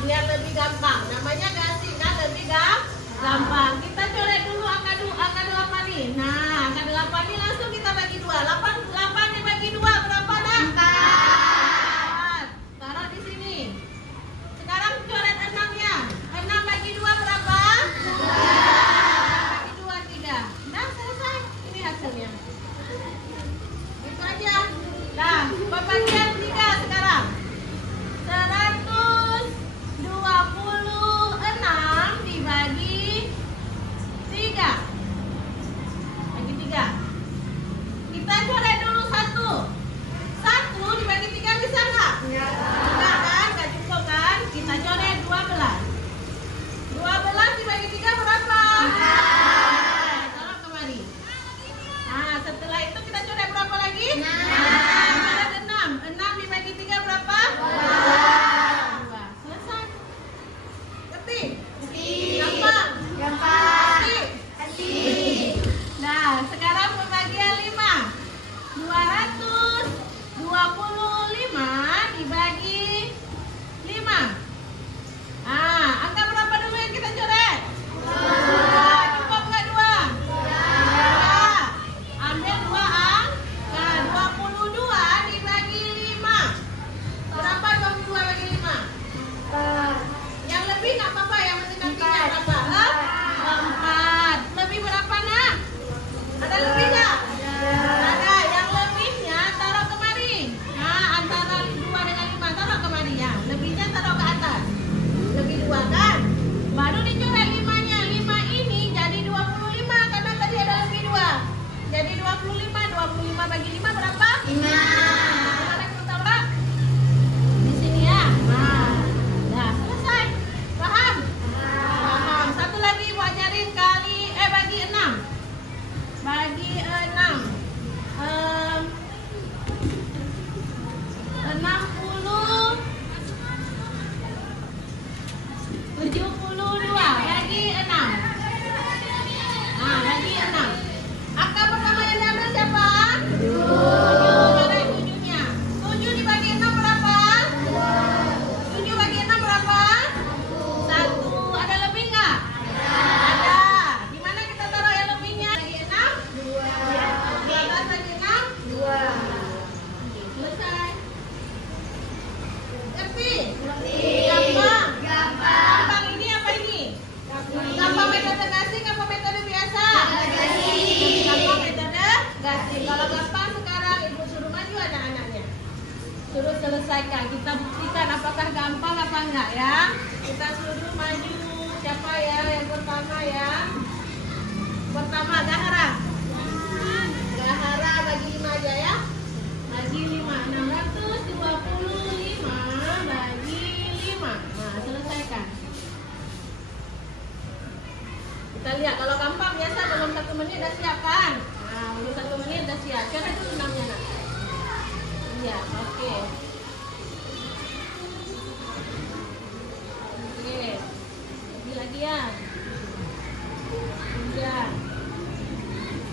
biar lebih gampang. Namanya gasing kan lebih gampang. Kita coret dulu angka 8 nih. Nah, angka 8 nih langsung kita bagi 2. 8 dibagi 2 berapa dah? 4. Taruh di sini. Sekarang coret 6-nya. 6 bagi 2 berapa? 2. Bagi 2, 3. Nah, selesai. Ini hasilnya. Itu aja. Nah, pembagian 3 sekarang. 126 dibagi 3. Bagi 3. Kita coret dulu 1. 1 dibagi 3 bisa nggak? Enggak kan? Nggak cukup kan? Kita coret 12. 12 dibagi 3 berapa? 4. Taruh kemari. Nah, setelah itu kita coret berapa lagi? 6. 6 dibagi 3 berapa? 2. Selesai. Ngerti? Gampang? Ngerti? Nah, sekarang pembagian 5. 225 dibagi 5. Nah, angka berapa dulu yang kita coret? 2. Cukup nggak 2? Ya. Ambil 2 angka. 22 dibagi 5. Berapa 22 bagi 5? Yang lebih nggak apa-apa, yang mendekatinya berapa? 4. Lebih berapa nak? Ada lebih nggak? Ada. Yang lebihnya taruh kemari. Nah, antara 2 dengan 5 taruh kemari ya. Lebihnya taruh ke atas. Lebih 2 kan? Baru dicoret 5-nya. 5 ini jadi 25 karena tadi ada lebih 2. Jadi 25 bagi 5 berapa? 5. Mana kita taruh? Di sini ya. Nah, selesai. Paham? Paham. Satu lagi Ibu ajarin bagi 6. Bagi 6. 72 bagi 6. Nah, bagi 6. Angka pertama yang diambil siapa? 7. Mana 7-nya? 7 dibagi 6 berapa? 7 bagi 6 berapa? 1. Ada lebih nggak? Ada. Di mana kita taruh yang lebihnya? Bagi 6? 12 bagi 6? 2. Selesai. Ngerti? Gampang? Gampang ini apa ini? Gampang metode gasing apa metode biasa? Gampang metode gasing. Kalau gampang sekarang Ibu suruh maju anak-anaknya. Suruh selesaikan. Kita buktikan apakah gampang apa enggak ya. Kita suruh maju. Siapa ya yang pertama ya? Pertama Gahara. Gahara bagi 5 aja ya. Bagi 5. 625 bagi 5. Nah, selesaikan. Kita lihat kalau gampang biasa belum 1 menit udah siap kan? Nah, belum 1 menit udah siap. Coba dulu 6-nya nak. Iya, oke. Oke. Lagi ya. 9.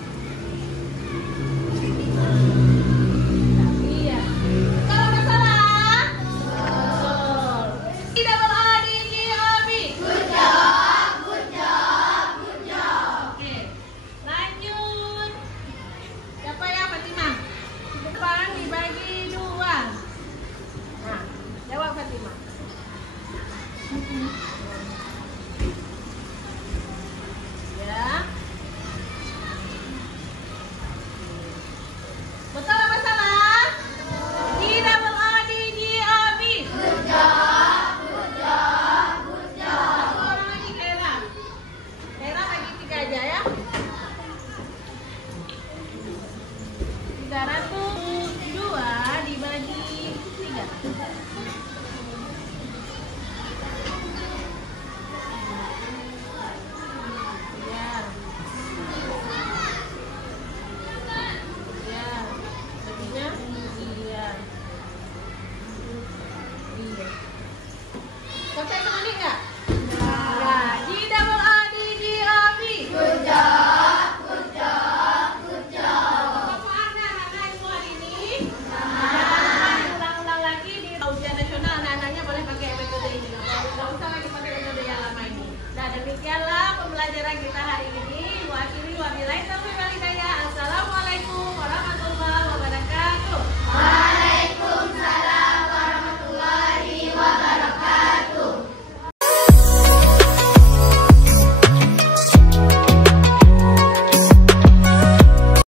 pelajaran kita hari ini.